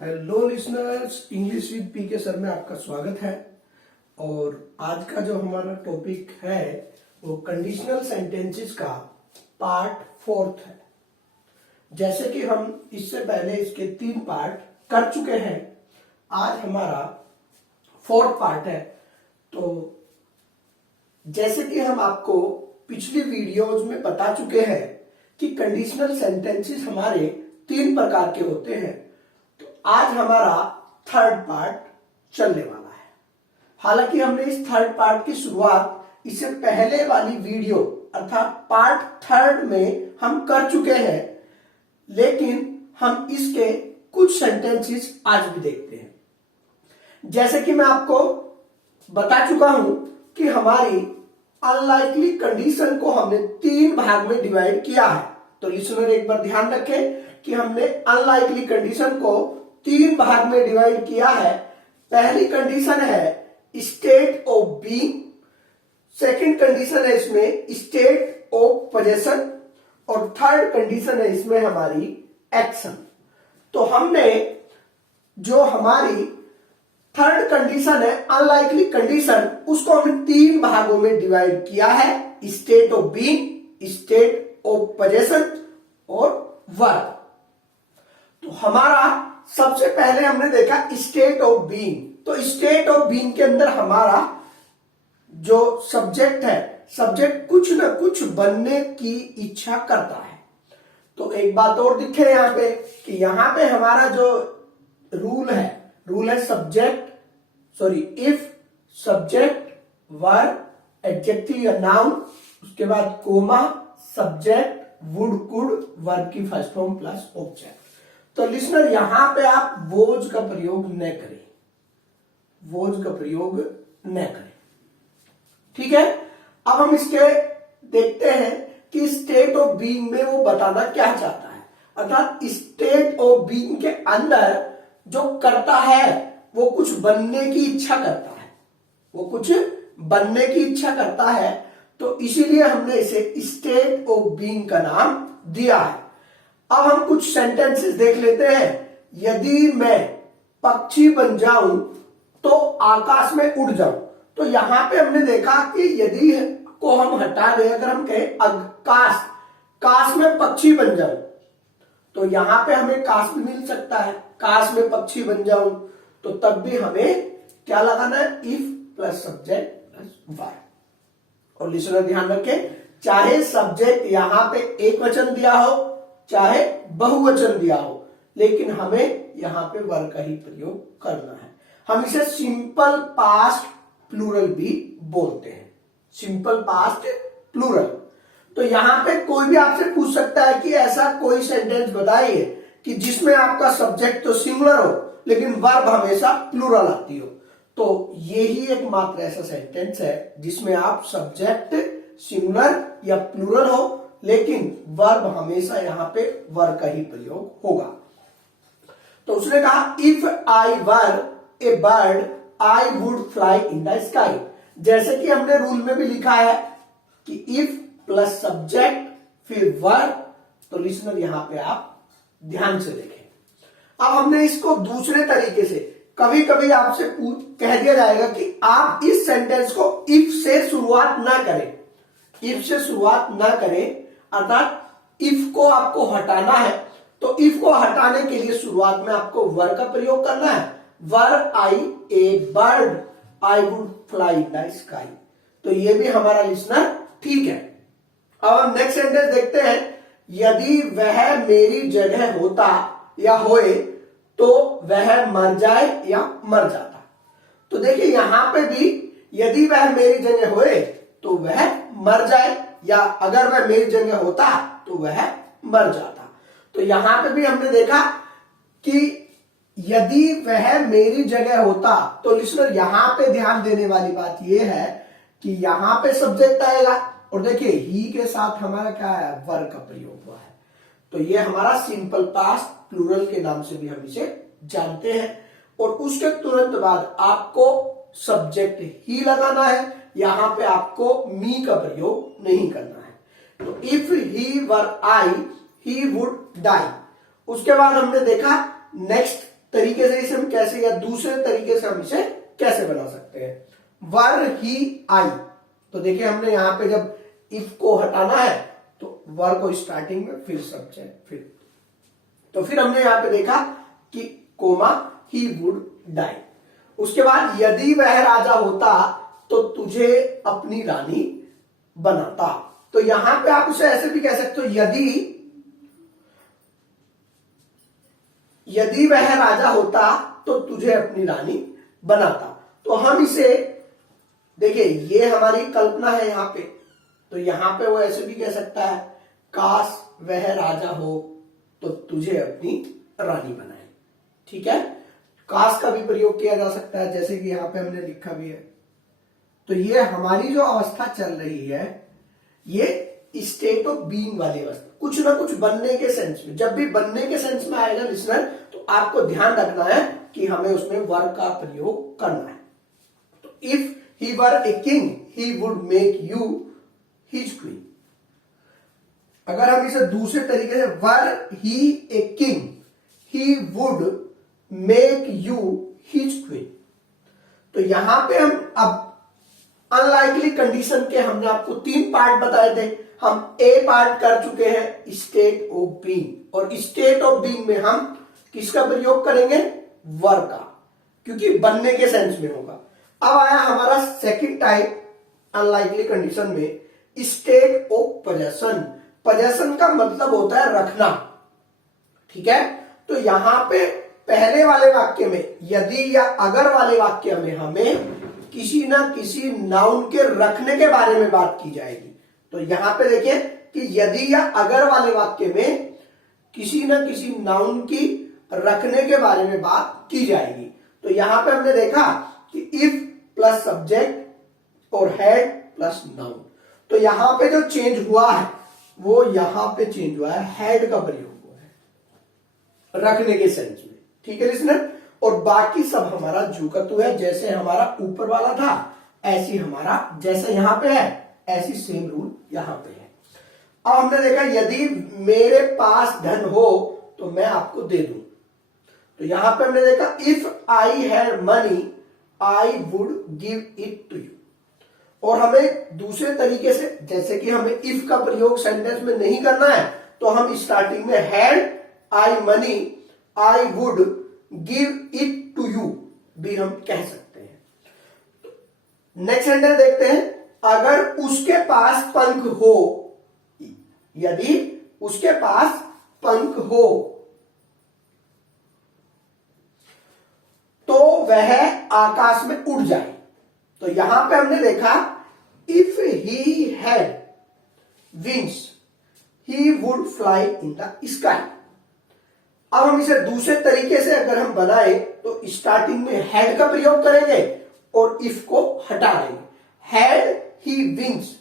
Hello listeners, English with P के sir में आपका स्वागत है। और आज का जो हमारा टॉपिक है वो कंडीशनल सेंटेंसेस का पार्ट 4 है। जैसे कि हम इससे पहले इसके 3 पार्ट कर चुके हैं, आज हमारा 4th पार्ट है। तो जैसे कि हम आपको पिछली वीडियोज में बता चुके हैं कि कंडीशनल सेंटेंसेस हमारे 3 प्रकार के होते हैं, तो आज हमारा 3rd पार्ट चलने वाला है। हालांकि हमने इस 3rd पार्ट की शुरुआत इससे पहले वाली वीडियो अर्थात पार्ट 3rd में हम कर चुके हैं, लेकिन हम इसके कुछ सेंटेंसेस आज भी देखते हैं। जैसे कि मैं आपको बता चुका हूं कि हमारी अनलाइकली कंडीशन को हमने 3 भाग में डिवाइड किया है। तो लिसनर एक बार ध्यान रखें कि हमने अनलाइकली कंडीशन को 3 भाग में डिवाइड किया है। पहली कंडीशन है state of being, second condition है इसमें स्टेट ऑफ पोजेशन, और 3rd कंडीशन है इसमें हमारी एक्शन। तो हमने जो हमारी 3rd कंडीशन है अनलाइकली कंडीशन, उसको हमने 3 भागों में डिवाइड किया है, state of being, state of possession और वर्ब। तो हमारा सबसे पहले हमने देखा स्टेट ऑफ बीइंग। तो स्टेट ऑफ बीइंग के अंदर हमारा जो सब्जेक्ट है, सब्जेक्ट कुछ ना कुछ बनने की इच्छा करता है। तो एक बात और दिखे यहां पे कि यहां पे हमारा जो रूल है subject if subject verb adjective या नाउन, उसके बाद comma, subject would could, verb की फर्स्ट फॉर्म प्लस ऑब्जेक्ट। तो लिसनर यहां पे आप वोज का प्रयोग न करें, ठीक है। अब हम इसके देखते हैं कि स्टेट ऑफ बीइंग में वो बताना क्या चाहता है। अर्थात स्टेट ऑफ बीइंग के अंदर जो करता है वो कुछ बनने की इच्छा करता है, तो इसीलिए हमने इसे स्टेट ऑफ बीइंग का नाम दिया है। अब हम कुछ सेंटेंसेस देख लेते हैं। यदि मैं पक्षी बन जाऊं तो आकाश में उड़ जाऊं। तो यहां पे हमने देखा कि यदि को हम हटा दें, अगर हम कहें काश में पक्षी बन जाऊं, तो यहां पे हमें काश भी मिल सकता है, काश में पक्षी बन जाऊं। तो तब भी हमें क्या लगाना है, if plus subject plus verb. और लिसनर ध्यान रखें, चाहे सब्जेक्ट यहां पे एक वचन दिया हो चाहे बहुवचन दिया हो, लेकिन हमें यहां पे वर्ब का ही प्रयोग करना है। हम इसे सिंपल पास्ट प्लूरल भी बोलते हैं, सिंपल पास्ट प्लूरल। तो यहां पे कोई भी आपसे पूछ सकता है कि ऐसा कोई सेंटेंस बताइए कि जिसमें आपका सब्जेक्ट तो सिंगुलर हो लेकिन वर्ब हमेशा प्लूरल आती हो। तो यही एकमात्र ऐसा सेंटेंस है जिसमें आप सब्जेक्ट सिंगुलर या प्लूरल हो लेकिन वर्ब हमेशा यहां पे वर्ब का ही प्रयोग होगा। तो उसने कहा if I were A bird I would fly in the sky. जैसे कि हमने रूल में भी लिखा है कि इफ प्लस सब्जेक्ट फिर वर्ब। तो लिसनर यहां पे आप ध्यान से देखें। अब हमने इसको दूसरे तरीके से, कभी कभी आपसे कह दिया जाएगा कि आप इस सेंटेंस को इफ से शुरुआत ना करें, अर्थात इफ को आपको हटाना है। तो इफ को हटाने के लिए शुरुआत में आपको वर का प्रयोग करना है। Were I a bird I would fly in the sky. तो ये भी हमारा लिसनर ठीक है। अब हम नेक्स्ट सेंटेंस देखते हैं। यदि वह मेरी जगह होता या होए तो वह मर जाए या मर जाता। तो देखिए यहां पे भी यदि वह मेरी जगह होए तो वह मर जाए, या अगर वह मेरी जगह होता तो वह मर जाता। तो यहां पे भी हमने देखा कि यदि वह मेरी जगह होता, तो लिसनर यहां पे ध्यान देने वाली बात यह है कि यहां पे सब्जेक्ट आएगा और देखिए ही के साथ हमारा क्या है, वर्ब का प्रयोग हुआ है। तो ये हमारा सिंपल पास्ट प्लूरल के नाम से भी हम इसे जानते हैं। और उसके तुरंत बाद आपको सब्जेक्ट ही लगाना है, यहां पे आपको मी का प्रयोग नहीं करना है। तो if he were I he would die. उसके बाद हमने देखा नेक्स्ट तरीके से इसे हम कैसे, या दूसरे तरीके से हम इसे कैसे बना सकते हैं। वर, ही, आई, तो देखिए हमने यहां पे जब इफ को हटाना है तो वर को स्टार्टिंग में, फिर सब्जेक्ट, फिर हमने यहां पे देखा कि कोमा, ही वुड डाई। उसके बाद यदि वह राजा होता तो तुझे अपनी रानी बनाता। तो यहां पे आप उसे ऐसे भी कह सकते हो, यदि वह राजा होता तो तुझे अपनी रानी बनाता। तो हम इसे देखिए, ये हमारी कल्पना है यहां पे, तो यहां पे वो ऐसे भी कह सकता है, काश वह राजा हो तो तुझे अपनी रानी बनाए। ठीक है, काश का भी प्रयोग किया जा सकता है, जैसे कि यहां पे हमने लिखा भी है। तो ये हमारी जो अवस्था चल रही है, ये स्टेट ऑफ बीइंग वाली अवस्था, कुछ ना कुछ बनने के सेंस में। जब भी बनने के सेंस में आएगा लिसनर, तो आपको ध्यान रखना है कि हमें उसमें वर का प्रयोग करना है। तो if he were a king he would make you his queen. अगर हम इसे दूसरे तरीके से, were he a king he would make you his queen. तो यहां पे हम अब अनलाइकली कंडीशन के हमने आपको 3 पार्ट बताए थे। हम ए पार्ट कर चुके हैं, स्टेट ऑफ बीइंग, और स्टेट ऑफ बीइंग में हम किसका प्रयोग करेंगे, वर का, क्योंकि बनने के सेंस में होगा। अब आया हमारा सेकंड टाइप अनलाइकली कंडीशन में, स्टेट ऑफ पोजेशन। पोजेशन का मतलब होता है रखना। ठीक है, तो यहां पे पहले वाले वाक्य में यदि या अगर वाले वाक्य में हमें किसी ना किसी नाउन के रखने के बारे में बात की जाएगी। तो यहां पे देखिए कि यदि या अगर वाले वाक्य में किसी ना किसी नाउन की रखने के बारे में बात की जाएगी। तो यहां पे हमने देखा कि इफ प्लस सब्जेक्ट और हैड प्लस नाउन। तो यहां पे जो चेंज हुआ है वो यहां पे चेंज हुआ है, हैड का प्रयोग हुआ है रखने के सेंस में। ठीक है लिसनर, और बाकी सब हमारा जू का तू है। जैसे हमारा ऊपर वाला था ऐसी हमारा, जैसे यहां पे है ऐसी सेम रूल यहां पे है। अब हमने देखा यदि मेरे पास धन हो तो मैं आपको दे दूं। तो यहां पे हमने देखा if I had money I would give it to you. और हमें दूसरे तरीके से, जैसे कि हमें इफ का प्रयोग सेंटेंस में नहीं करना है, तो हम स्टार्टिंग में had I money I would give it to you भी हम कह सकते हैं। नेक्स्ट सेंटेंस देखते हैं, अगर उसके पास पंख हो, यदि उसके पास पंख हो तो वह आकाश में उड़ जाए। तो यहां पे हमने देखा if he had wings he would fly in the sky. अब हम इसे दूसरे तरीके से अगर हम बनाए तो स्टार्टिंग में हैड का प्रयोग करेंगे और इफ को हटा देंगे। Had he wings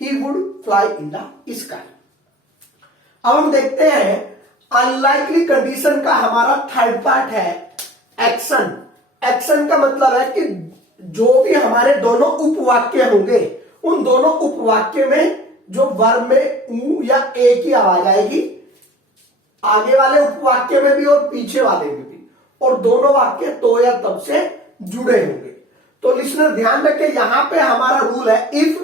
he would fly in the sky. अब हम देखते हैं अनलाइकली कंडीशन का हमारा थर्ड पार्ट है एक्शन। एक्शन का मतलब है कि जो भी हमारे दोनों उपवाक्य होंगे उन दोनों उपवाक्य में जो वर्ब में ऊ या ए की आवाज आएगी, आगे वाले उपवाक्य में भी और पीछे वाले में भी, और दोनों वाक्य तो या तब से जुड़े होंगे। तो लिसनर ध्यान रखें, यहां पे हमारा रूल है इफ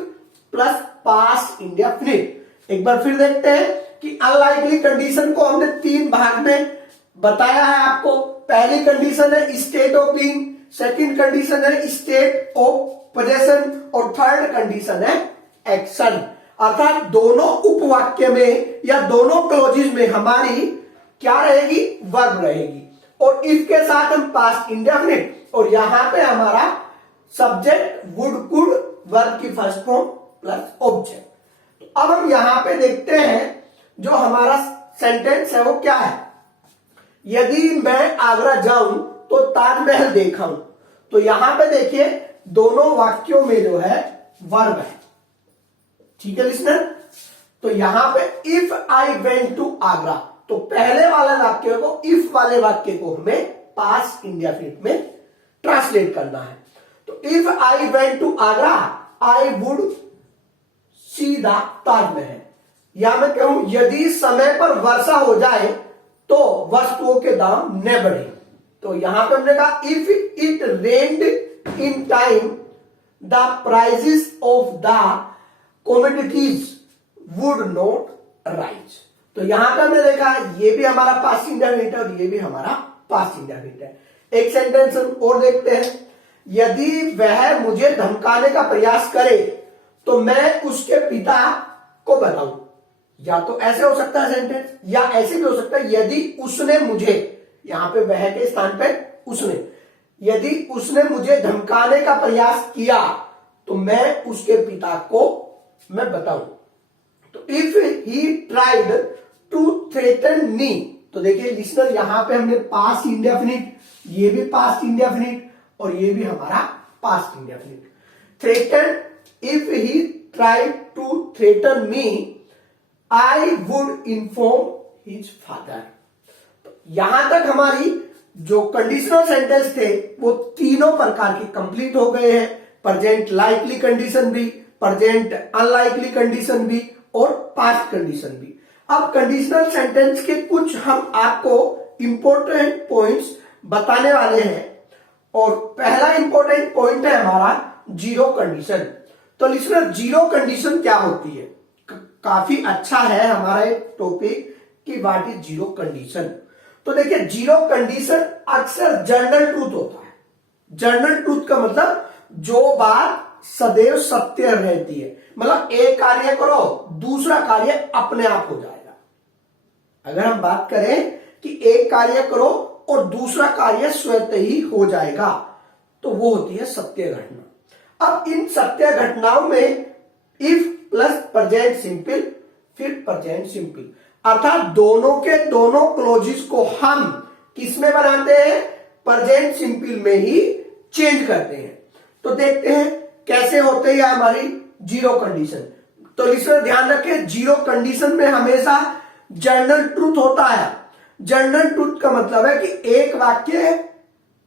प्लस पास्ट इंडेफिनिट। एक बार फिर देखते हैं कि अनलाइकली कंडीशन को हमने 3 भाग में बताया है आपको। पहली कंडीशन है state of being, second condition है स्टेट ऑफ पोजेशन, और थर्ड कंडीशन है एक्शन। अर्थात दोनों उपवाक्य में या दोनों क्लोजेस में हमारी क्या रहेगी, वर्ब रहेगी, और इसके साथ हम पास्ट इंडेफिनिट, और यहां पे हमारा सब्जेक्ट वुड कुड वर्ब की फर्स्ट फॉर्म प्लस ऑब्जेक्ट। अब हम यहां पे देखते हैं जो हमारा सेंटेंस है वो क्या है, यदि मैं आगरा जाऊं तो ताजमहल देखाऊं। तो यहां पे देखिए दोनों वाक्यों में जो है वर्ब है। ठीक है लिसनर, तो यहां पे if I went to Agra, तो पहले वाले वाक्य को, इफ वाले वाक्य को हमें पास्ट इंडेफिनिट में ट्रांसलेट करना है। तो if I went to Agra I would see the Taj Mahal. या मैं कहूं यदि समय पर वर्षा हो जाए तो वस्तुओं के दाम न बढ़े। तो यहां पे हमने कहा if it rained in time the prices of the commodities would not rise. तो यहां पे हमने देखा ये भी हमारा पास्ट इंडेफिनिट है और ये भी हमारा पास्ट इंडेफिनिट है। एक सेंटेंस हम और देखते हैं, यदि वह मुझे धमकाने का प्रयास करे तो मैं उसके पिता को बताऊं। या तो ऐसे हो सकता है सेंटेंस, या ऐसे भी हो सकता है यदि उसने मुझे, यहां पे वह के स्थान पे उसने, यदि उसने मुझे धमकाने का प्रयास किया तो मैं उसके पिता को मैं बताऊं। तो if he tried to threaten me, तो देखिए लिसनर यहां पे हमने पास्ट इंडेफिनिट, ये भी पास्ट इंडेफिनिट और ये भी हमारा past indefinite. Threaten, if he tried to threaten me I would inform his father. तो यहां तक हमारी जो कंडीशनल सेंटेंस थे वो तीनों प्रकार के कंप्लीट हो गए हैं। प्रेजेंट लाइकली कंडीशन भी, प्रेजेंट अनलाइकली कंडीशन भी और पास्ट कंडीशन भी। अब कंडीशनल सेंटेंस के कुछ हम आपको इंपॉर्टेंट पॉइंट्स बताने वाले हैं और पहला इंपॉर्टेंट पॉइंट है हमारा जीरो कंडीशन। तो लिसनर जीरो कंडीशन क्या होती है? काफी अच्छा है हमारा एक टॉपिक कि व्हाट इज जीरो कंडीशन। तो देखिए जीरो कंडीशन अक्सर जनरल ट्रूथ होता है। जनरल ट्रूथ का मतलब जो बात सदैव सत्य रहती है, मतलब एक कार्य करो दूसरा कार्य अपने आप हो जाएगा। अगर हम बात करें कि एक कार्य करो और दूसरा कार्य स्वतः ही हो जाएगा तो वो होती है सत्य घटना। अब इन सत्य घटनाओं में इफ प्लस प्रेजेंट सिंपल फिर प्रेजेंट सिंपल, अर्थात दोनों के दोनों क्लोजेस को हम किसमें बनाते हैं? प्रेजेंट सिंपल में ही चेंज करते हैं। तो देखते हैं कैसे होते हैं हमारी जीरो कंडीशन। तो लिसनर ध्यान रखें, जीरो कंडीशन में हमेशा जनरल ट्रूथ होता है। जनरल ट्रूथ का मतलब है कि एक वाक्य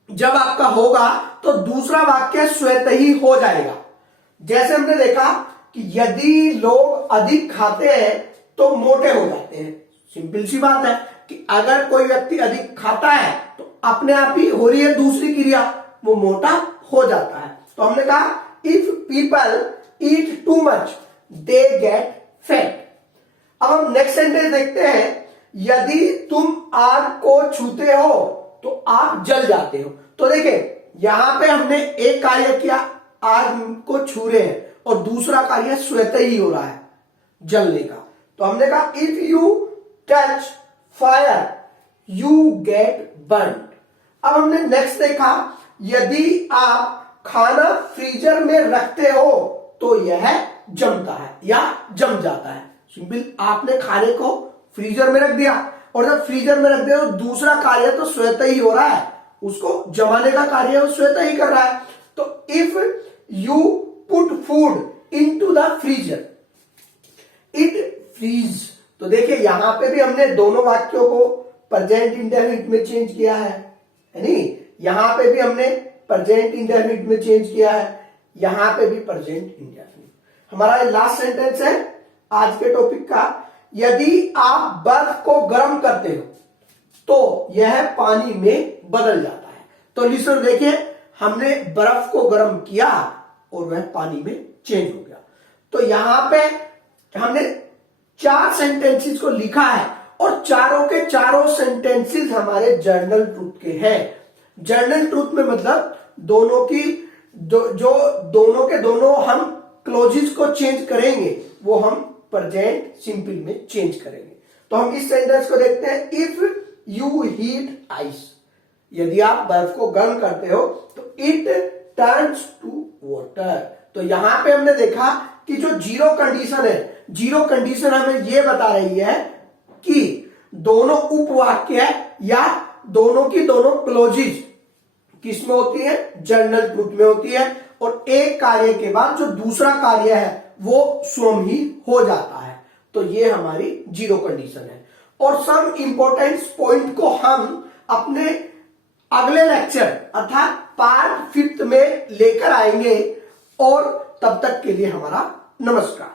जब आपका होगा तो दूसरा वाक्य स्वतः ही हो जाएगा। जैसे हमने देखा कि यदि लोग अधिक खाते हैं तो मोटे हो जाते हैं। सिंपल सी बात है कि अगर कोई व्यक्ति अधिक खाता है तो अपने आप ही हो रही है दूसरी क्रिया, वो मोटा हो जाता है। तो हमने कहा if people eat too much they get fat. अब हम नेक्स्ट सेंटेंस देखते हैं, यदि तुम आग को छूते हो तो आप जल जाते हो। तो देखिए यहां पे हमने एक कार्य किया, आग को छू रहे हैं, और दूसरा कार्य स्वतः ही हो रहा है जलने का। तो हमने कहा if you touch fire you get burn. अब हमने नेक्स्ट देखा, यदि आप खाना फ्रीजर में रखते हो तो यह जमता है या जम जाता है। सिंपल, आपने खाने को फ्रीजर में रख दिया और जब फ्रीजर में रख दिया तो दूसरा कार्य तो स्वतः ही हो रहा है, उसको जमाने का कार्य वो स्वतः ही कर रहा है। तो if you put food into the freezer it freeze. तो देखिए यहां पे भी हमने दोनों वाक्यों को प्रेजेंट इंडेफिनिट में चेंज किया है नहीं? यहां पे भी हमने प्रेजेंट इंडेफिनिट में चेंज किया है, यहां पे भी प्रेजेंट इंडेफिनिट। हमारा लास्ट सेंटेंस है आज के टॉपिक का, यदि आप बर्फ को गर्म करते हो तो यह पानी में बदल जाता है। तो लिसनर देखिए, हमने बर्फ को गर्म किया और वह पानी में चेंज हो गया। तो यहां पे हमने 4 सेंटेंसेस को लिखा है और चारों के चारों सेंटेंसेस हमारे जर्नल ट्रूथ के हैं। जर्नल ट्रूथ में मतलब दोनों की जो दोनों के दोनों हम क्लोजेस को चेंज करेंगे वो हम प्रेजेंट सिंपल में चेंज करेंगे। तो हम इस सेंटेंस को देखते हैं, इफ यू हीट आइस, यदि आप बर्फ को गर्म करते हो तो इट टर्न्स टू वाटर। तो यहां पे हमने देखा कि जो जीरो कंडीशन है, जीरो कंडीशन हमें यह बता रही है कि दोनों उपवाक्य या दोनों की दोनों क्लोजेस किसमें होती है? जनरल ट्रूथ में होती है, और एक कार्य के बाद जो दूसरा कार्य है वो स्वयं ही हो जाता है। तो ये हमारी जीरो कंडीशन है। और सम इंपॉर्टेंट पॉइंट को हम अपने अगले लेक्चर अर्थात पार्ट 5 में लेकर आएंगे, और तब तक के लिए हमारा नमस्कार।